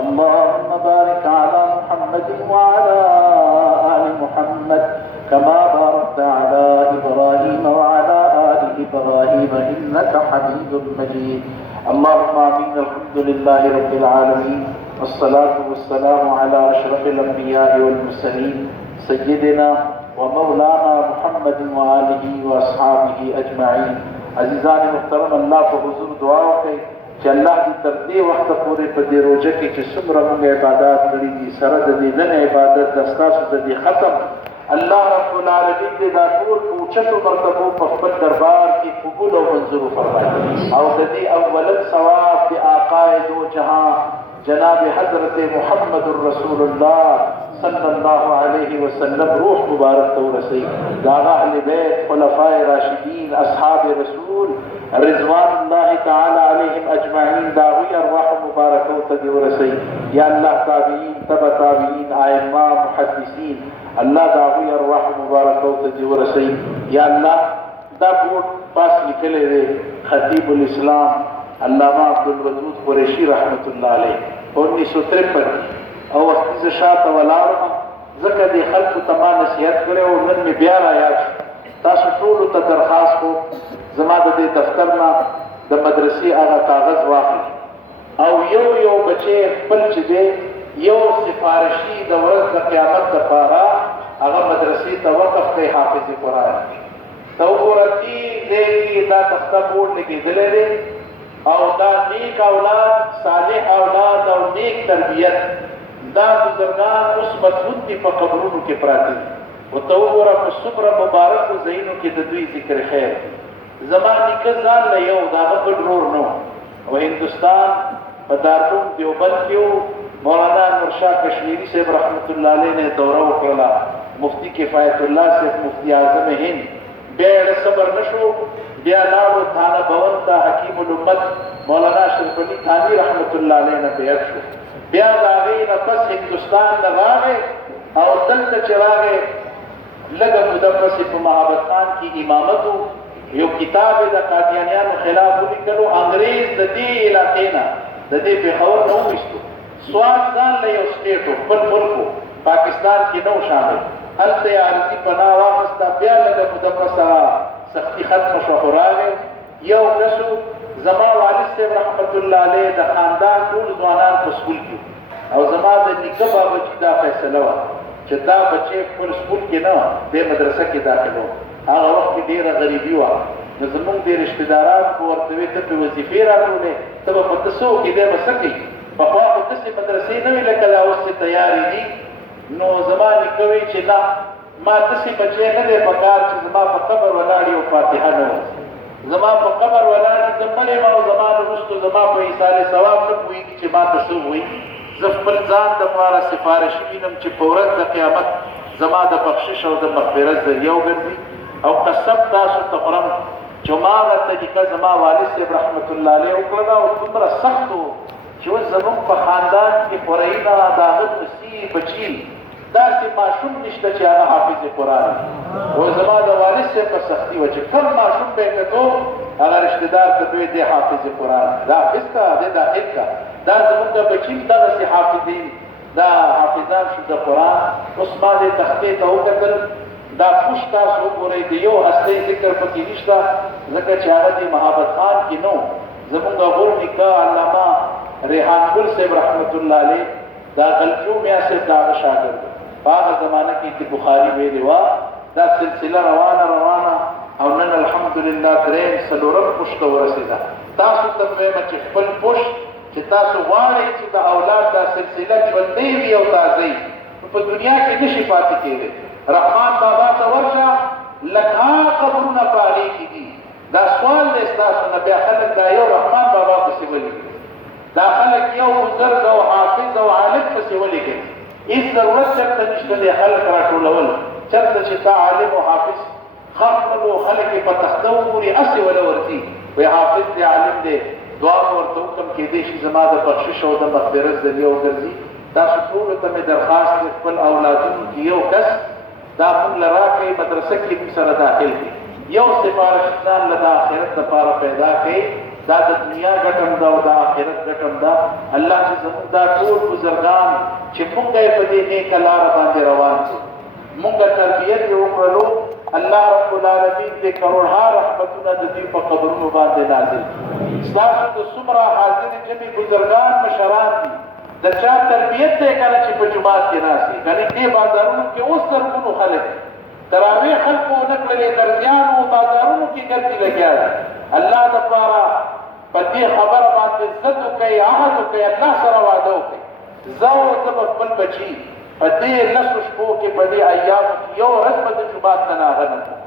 اللهم بارك على محمد وعلى آل محمد كما باركت على إبراهيم وعلى آل إبراهيم إنك حميد مجيد. اللهم آمين. الحمد لله رب العالمين، والصلاة والسلام على أشرف الأنبياء والمرسلين سيدنا ومولانا محمد وآله وأصحابه أجمعين. عزیزان محترم، اللہ په حضور دعا وکړئ چې الله دې تر دې وخته پورې په دې روژه کې چې څومره موږ عبادات کړي دي سره د دې نن عبادت د ستاسو د دې ختم الله رب العالمین دې دا ټول په اوچتو مرتبو په خپل دربار کې قبول او منظور وفرمایي، او د دې اولن ثواب د آقای دو جهان جناب حضرت محمد رسول الله صلی الله علیه وسلم روح مبارک ته ورسي، دا اهل بیت خلفای راشدین اصحاب رسول رضوان الله تعالی علیهم اجمعین دا وی ارواح مبارک ته ورسي. یا الله تابعین تبع تابعین ائمه محدثین الله دا وی ارواح مبارک ته ورسي. یا الله دا بوت پاس نکلے دے خطیب الاسلام علامہ عبدالودود قریشی رحمت اللہ علیہ 1953 او وقتی ز شاته ولاړم ځکه دې خلکو ته ما نصیحت کړی او نن مې بیا رایاد تاسو ټولو ته درخواست کوم زما د دې دفتر نه د مدرسې هغه کاغذ واخلئ او یو بچی خپل چې دی یو سفارشي د ورځ د قیامت دپاره هغه مدرسې ته وقف کړئ حافظ قرآن. ته وګوره دې ځای کې دا تخته بورډ لګېدلی دی او دا نیک اولاد صالح اولاد او نیک تربیت دا بزرگان اوس مدفون دي په قبرونو کې پراته دي. ورته وګوره په څومره مبارکو ځایونو کې د دوی ذکر خیر. زما نیکه ځان له یو د هغه ګډ ورور نه و او هندوستان په دارالعلوم دیوبند کې و. مولانا انورشاه کشمیری صاحب رحمت الله علیه نه دوره وکړله، مفتی کفایت الله صاحب مفتی اعظم هند بیا یې صبر نه شو، بیا لاړو تھانه بھون ته حکیم الامت مولانا اشرف علي تھاني رحمت الله علیه نه بیعت شو. بیا د هغې نه پس هندوستان نه راغی او دلته چې راغی لږه موده پسې په محبت خان کې امامت و. یو کتاب یې د قادیانیانو خلاف ولیکلو، انګریز د دې علاقې نه د دې پېښور نه وویستو. سوات ځان له یو سټیټ و خپل ملک و پاکستان کې نه و شامل، هلته یې عارضي پناه واخیسته. بیا لږه موده پس سختی ختمه شوه خو راغی یو کس و. زما والد صاحب رحمت الله علیه د خاندان ټول ځوانان په سکول کې او زما د نیکه باباجي دا فیصله وه چې دا بچی خپل سکول کې نه دې مدرسه کې داخله و. هغه وخت کې ډېره غریبي وه، نو زمونږ دې رشتهداران به ورته وې ته پې وظیفې راټولې ته به په ته څه وکړې دی به څه کوي. پخوا خو داسې مدرسې نه وې لکه دا اوس چې تیارې دي. نو زما نیکه وی چې نه ما داسې بچی نه دی په کار چې زما په قبر ولاړ او فاتحه نه وایي. زما په قبر ولاړ زه مړ یم او زما نه وروسته زما په ایصال ثواب نه پوهېږي چې ما ته څه ووایي. زه خپل ځان دپاره سفارشي وینم چې په ورځ د قیامت زما د بخشش او د مغفرت ذریعه وګرځي. او قسم تاسو ته خورم چې هماغه طریقه زما والد صاحب رحمت الله علیه وکړله او دومره سخت و چې اوس زموږ په خاندان کې خورایي نه د هغه نسي بچي داسې ماشوم نشته چې هغه حافظ قرآن او زما د والد صاحب په سختي وه چې کوم ماشوم به یې کتو هغه رشتهدار ته به یې دی حافظ قرآن دا حافظ که دی داخل که دا زمونږ د بچي هم دغسې حافظین دا حافظان شو د قرآن. اوس ما دې تختې ته وکتل دا پوش تاسو وګورئ د یو اصلي ذکر پکې نشته ځکه چې هغه د محبت خان کې نه و. زمونږ غور نیکه علامه ریحان ګل صاحب رحمت الله علیه دا غلجو میا صاحب د هغه شاګرد په هغه زمانه کې چې بخاري ویلې وه. دا سلسله روانه او نن الحمدلله درېیم څلورم پوش ته ورسېده. تاسو ته وایم چې خپل پوش چې تاسو غواړئ چې د اولاد دا سلسله ژوندۍ وي او تازه وي نو په دنیا کې نشي پاتې کېدی. رحمان بابا ته ورشه لکه قبرونه په هغې کې دي. دا سوال دی ستاسو نه بیا خلک دا یو رحمان بابا پسې ولیږي، دا خلک یو بزرګ او حافظ او عالم پسې ولیږي. هېڅ ضرورت چېرته نشته دی خلک راټولول. چېرته چې تا عالم او حافظ خپل خلک یې په تخته وګوري هسې وله ورځي وایي حافظ دی عالم دی دعا مو ورته وکړم کېدی شي زما د بخشش او د مغفرت ذریعه وګرځي. تاسو ټولو ته مې درخواست دی خپل اولادونو کې یو کس دا موږ له راکړئ مدرسه کې موږ سره داخل کړي. یو سفارشدان له د آخرت دپاره پیدا کړئ دا د دنیا ګټم دا او د آخرت ګټم دا. الله چې زموږ دا ټول بزرګان چې مونږ یې په دې نیکه لاره باندې روان کړو، مونږ تربیت یې وکړلو، الله رب العالمین دې کروڑها رحمتونه د دې په قبرونو باندې نازل کړي. ستاسو د څومره حاضر جمعي بزرګان مشران دي، د چا تربیت دی کله چې په جومات کې ناستي، کنې دې بازارونو کې اوس زرګونو خلک تراویح خلکو ونه کړلې، درزیانو بازارونو کې ګرځي لګیا دي. الله دپاره په دې خبره باندې عزت وکړئ، عهد وکړئ، الله سره وعده وکړئ. زه او زه به خپل بچي په دې لسو شپو کې په دې ایامو کې یو ورځ به د جومات نه ناغه نه کوم،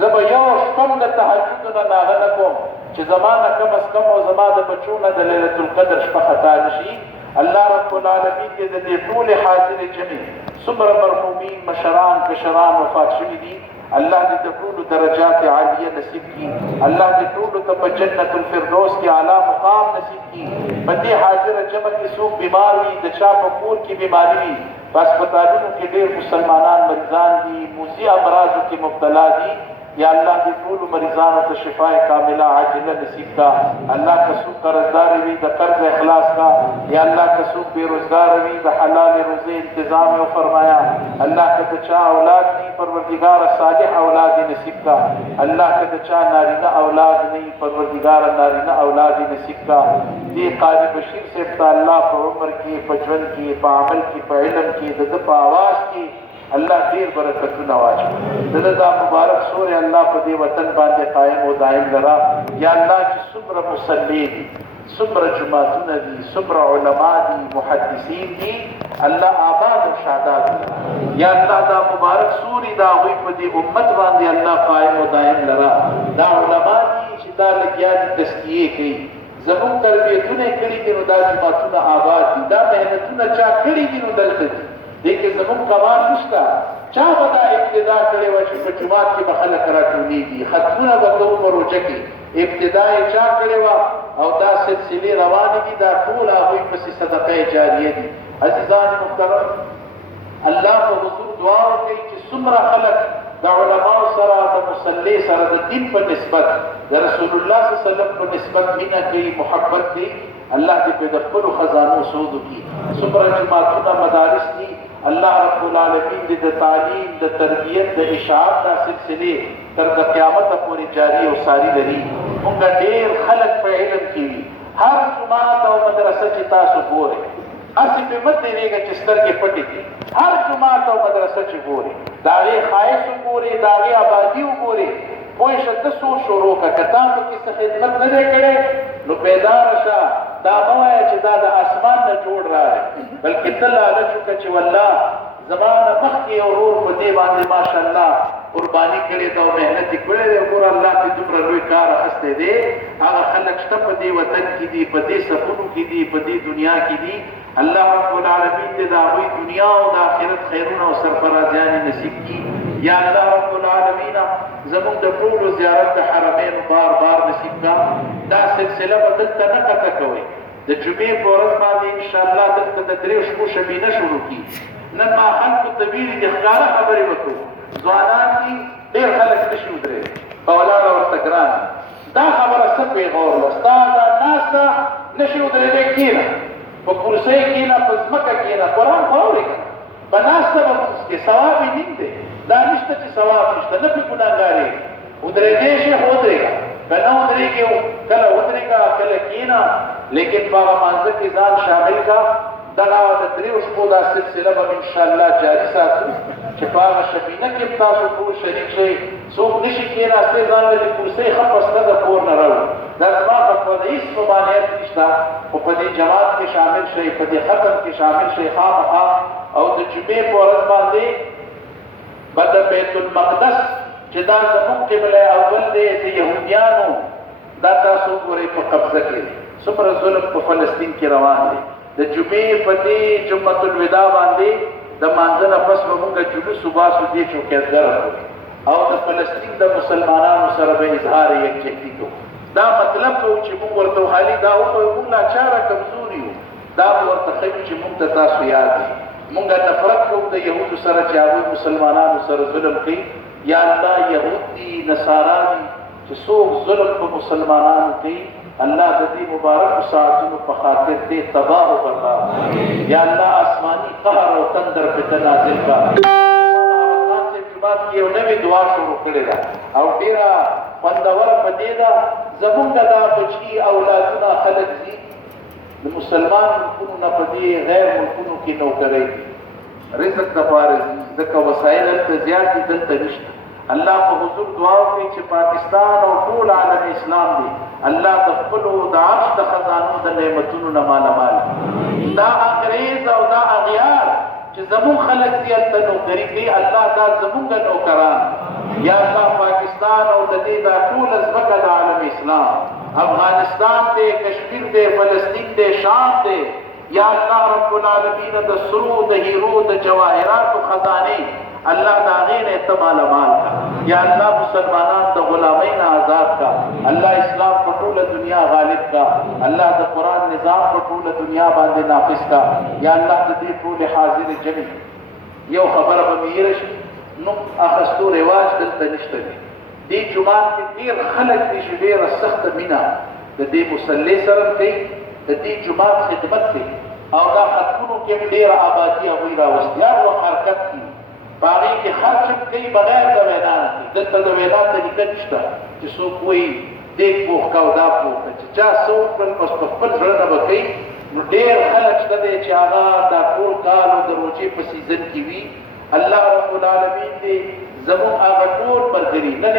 زه به یو شپه د تهجد نه ناغه نه کوم چې زما نه کم از کم او زما د بچو نه د لیلة القدر شپه خطا نشي. الله رب العالمین دې د دې ټولې حاضر جمعي څومره مرحومین مشران کشران وفات شوي دي، الله دې د ټولو درجات عالیه نصیب کړي، الله دې ټولو ته په جنت الفردوس کې اعلی مقام نصیب کړي. په دې حاضر جمع کې څوک بیمار وي، د چا په کور کې بیماري وي، په هسپتالونو کې ډېر مسلمانان مریضان دي، موذي امراضو کې مبتلا دي، یا الله دې ټول مریضانو ته شفای کامله عاجله نصیب کا. الله که څوک قرضدار وي د قرض اخلاص کا، یا الله که څوک بے روزگار وي د حلال روزي انتظام یې فرمایا. الله که د چا اولاد دي پروردگار صالح اولاد نصیب کا. الله که د چا نارینه اولاد نه پروردگار نارینه اولاد نصیب کا. دې قاری بشیر صاحب ته الله په عمر کې، په ژوند کې، په عمل کې، په علم کې، د په آواز کې الله ډیر برکتونه واچوي. دا مبارک سورې الله په دې وطن باندې قائم او دائم لرا. یا الله چې څومره مصلي دي، څومره جماعتونه دي، څومره علما دي، محدثین دي، الله آباد او شاداب. یا الله دا مبارک سورې دا هغوی په دې امت باندې الله قائم او دائم لرا. دا علما دي چې دا لګیا دي تزکیې کوي، زموږ تربیتونه کړي دي، نو دا جماعتونه آباد دي، دا محنتونه چا کړي دي نو دلته دي. دیکھیں زمون کمال نشتا، چا بدا ابتدا کرے وچی په جماعت کې به خلک راټولېږي، ختمونه به کوو په روژه کې، ابتدا یې چا کړې وه او دا سلسلې روانې دي، دا ټول هغوی پسې صدقه جاریه دي. عزیزان محترم، الله په حضور دعا وکړئ چې څومره خلک د علماو سره، د مصلي سره، د دین په نسبت، د رسول الله صلی الله علیه وسلم په نسبت مینه کوي، محبت دی، الله دې په د خپلو خزانو سود وکړي. څومره جماعتونه مدارس دي، الله رب العالمین دې د تعلیم، د تربیت، د اشاعت دا سلسلې تر د قیامت پورې جاری او ساری لري. موږ ډېر خلک په علم کې وي، هر جماعت او مدرسه چې تاسو ګورئ، هسې پې مه تېرېږه چې سترګې پټې کړي. هر جماعت او مدرسه چې ګورئ، د هغې ښایست وګورئ، د هغې آبادي وګورئ، پوه شه ته سوچ شروع کړه. که تا پکې څه خدمت نه دی کړی نو بیداره شه، دا مه وایه چې دا د اسمان نه جوړ راغی، بلکې ته لالچ وکړه چې والله زما نه مخکې یو ورور په دې باندې ماشاءالله قرباني کړې ده او محنت یې کړی دی، ګوره الله دې دومره لوی کار اخیستی دی. هغه خلک شته په دې وطن کې دي، په دې سفرونو کې دي، په دې دنیا کې دي. الله رب العالمین دې د هغوی دنیا او د آخرت خیرونه او سرفرازیانې نصیب کړي. یا الله رب العالمین زموږ د ټولو زیارت د حرمین بار بار نصیب کا. دا سلسله به دلته نه قطع کوئ، د جمعې په ورځ باندې انشاءالله دلته د 3 شپو شبینه شروع کېږي. نن ما خلکو ته ویلي دي ښکاره خبرې وکړو، ځوانان دي ډېر خلک نشي ودرېدی، په ولاړه ورته ګران دا خبره څه پیغور وه، ستا دا ناسته نشي ودرېدی، کښېنه په کرسۍ کښېنه، په ځمکه کښېنه، قرآن خو اورې که نه، په ناسته به مونځ کې ثواب یې نیم دی. دا نشته چې ثواب نشته، نه پې ګناهګارېږي، ودرېدی شي خو ودرېږه، که نه ودرېږي کله ودرېږه کله کښېنه، لیکن په هغه مانځه کې ځان شامل کا. دغه د 3 شپو دا سلسله به انشاءالله جاري ساتو چې په هغه شبینه کې تاسو ټول شریک شئ. څوک نشي کښېناستی ځان له دې کرسۍ ښه پسته د کور نه راوړي، دا زما فتوا ده، هېڅ ممانعت نشته، خو په دې جماعت کې شامل شئ، په دې ختم کې شامل شئ خامخا. او د جمعې په ورځ باندې به د بیت المقدس چې دا زموږ قبله اول دی د یهودیانو، دا تاسو ګورئ په قبضه کې دی، څومره ظلم په فلسطین کې روان دی. د جمعې په دې جمعة الوداع باندې د مانځه نه پس به مونږ جلوس وباسو دې چوکیدګره او د فلسطین د مسلمانانو سره به اظهار یکجهتي کوو. دا مطلب کوو چې مونږ ورته وحالي دا وکړو، مونږ ناچاره کمزوري یو، دا به ورته ښیو چې مونږ ته تاسو یاد دي. مونږ نفرت کوو د یهودو سره چې هغوی مسلمانانو سره ظلم کوي. یا الله یهود دي، نصارا دي، چې څوک ظلم په مسلمانانو کوي الله د دې مبارک ساعتونو په خاطر دې تباہ او برباد یا الله آسمانی قهر او تندر په نازل کا کې یو نوې دعا شروع کړې ده او ډیره خوندوره په دې ده زمونږ دا بچي اولادونه خلک دي د مسلمان ملکونو نه په دې غیر ملکونو کې نوکرۍ رزق دپاره ځي ځکه وسایل هلته زیات دي دلته نشته الله په حضور دعا وکړي چې پاکستان او ټول عالم اسلام دی الله د خپلو د عرش د خزانو د نعمتونو نه مالامال دا انګریز او دا اغیار چې زمون خلک دي هلته نوکري کوي الله دا زمونږ نوکران یا الله پاکستان او د دې دا ټوله ځمکه د عالم اسلام افغانستان دی کشمیر دی فلسطین دی شام دی یا الله رب العالمین د سرو د هیرو د جواهراتو خزانه الله دا غیر ته مالامال کا یا الله مسلمانان د غلامی نه آزاد کا الله اسلام په ټوله دنیا غالب کا الله د قران نظام په ټوله دنیا باندې نافذ کا یا الله د دې ټول حاضر جمع یو خبره به میره شي نو اخستو رواج دلته نشته دي جمعات کې ډیر خلک دي چې ډیره سخته مینا د دې مصلی سره کوي د دې جمعات خدمت کوي او دا ختمونو کې ډیره آبادی هغوی راوستي او حرکت کوي باغی کې خرچ کوي بغیر د وینا دلته د وینا طریقه نشته چې څوک وایي دې پوښ کا او دا پوښ چې چا څوک پس په خپل زړه نه به کوي نو ډېر خلک شته دی چې هغه دا ټول کال او د روژې په سیزن کې وي الله رب العالمین دې زموږ هغه ټول ملګري نن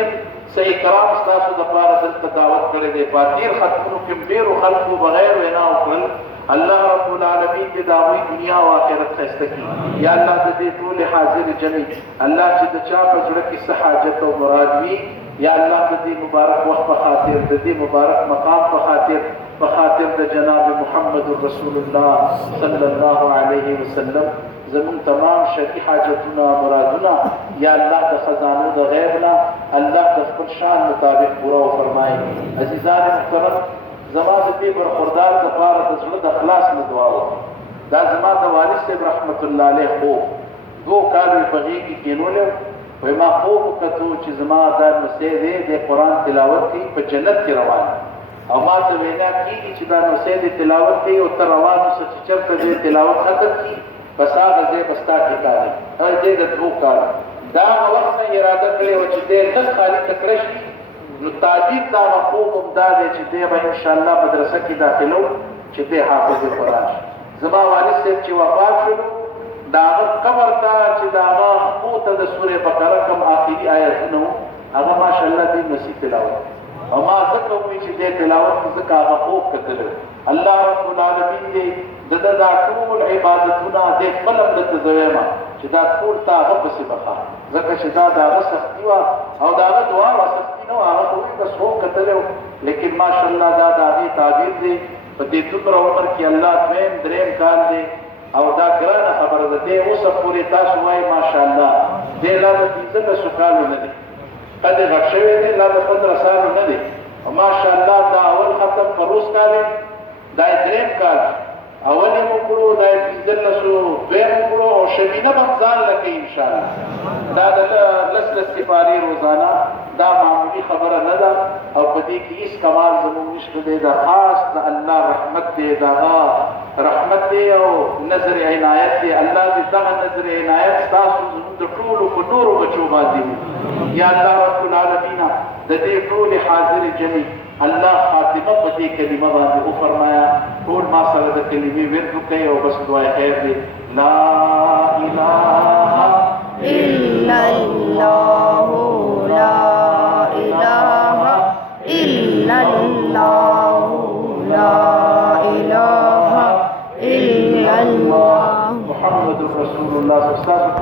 څه اکرام ستاسو دپاره دلته دعوت کړی دی په ډېر ختمونو کې ډېرو خلکو بغیر وینا وکړل الله رب العالمین دې د هغوی دنیا او آخرت ښایسته کړي یا الله د دې ټولې حاضر جمع الله چې د چا په زړه کې څه حاجت او مراد وي یا الله د دې مبارک وخت په خاطر د دې مبارک مقام په خاطر د جناب محمد رسول الله صلی الله علیه وسلم زمون تمام شرعي حاجتونه مرادونه یا الله د خزانو د غیب نه الله د خپل شان مطابق پوره وفرمایي عزیزان محترم زما د دې برخوردار دپاره د زړه د خلاص نه دعا وکړه دا زما د والد صاحب رحمت الله علیه خوب 2 کال یې په غېږ کې کېنولی وایي ما خوب وکتو چې زما دا نوسی دی د قرآن تلاوت کوي په جنت کې روان او ما ته وینا کېږي چې دا نوسی دی تلاوت کوي او ته روان اوسه چې چېرته دی تلاوت ختم کړي بس هغه ځای به ستا ټیکا دی هغه دی د 2 کال دا هغه وخت نه اراده کړې وه چې دی لږ خالي تکړه شي نو تعجیب دا مخوب هم دا دی چې دی به انشاءالله مدرسه کې داخلو چې دی حافظ قرآن شي زما والد صاحب چې وفات شولو د هغه قبر ته چې د هغه خپو ته د سورې بقره کوم آخري آیتونه وو هغه ماشاءالله دی نصیب تلاوت او ما ځکه وایي چې دی تلاوت ځکه هغه خوب کتلی الله رب العالمین دی د ده دا ټول عبادتونه دی خپل هم درته زه وایم چې دا ټول تا هغه پسې بخا ځکه چې دا د هغه سختي وه او د هغه دعا وه سختي نه وه هغه خو وایي بس خوب کتلی و لیکن ماشاءالله دا د هغې تعبیر دی په دې دومره عمر کې الله 2 کال دی او دا ګرانه خبره ده دی اوسه پورې تاسو وایي ماشاءالله دی لا د 15 کالو نه دی قد غټ شوی دی لا د 15 سالو نه دی او ماشاءالله دا اول ختم پروس کال دا 3 کال اول یې وکړو دا 15 دویم وکړو او شمینه به ځان لکه انشاءالله دا د لس سپارې روزانه دا معمولی خبره نه ده او په دې کې هیڅ کمال زموږ نشته دی دا خاص د الله رحمت دی د هغه رحمت دی او نظر عنایت دی الله دې دغه نظر عنایت ستاسو زموږ د ټولو په نورو بچو باندې یا الله رب العالمین د دې ټولې حاضر جمع الله خاتمه په دې کلمه باندې وفرمایا ټول ما سره د کلمې ورد وکړئ او بس دعای خیر دی لا اله الا الله لا اله الا الله لا اله الا الله محمد رسول الله صلی الله علیه وسلم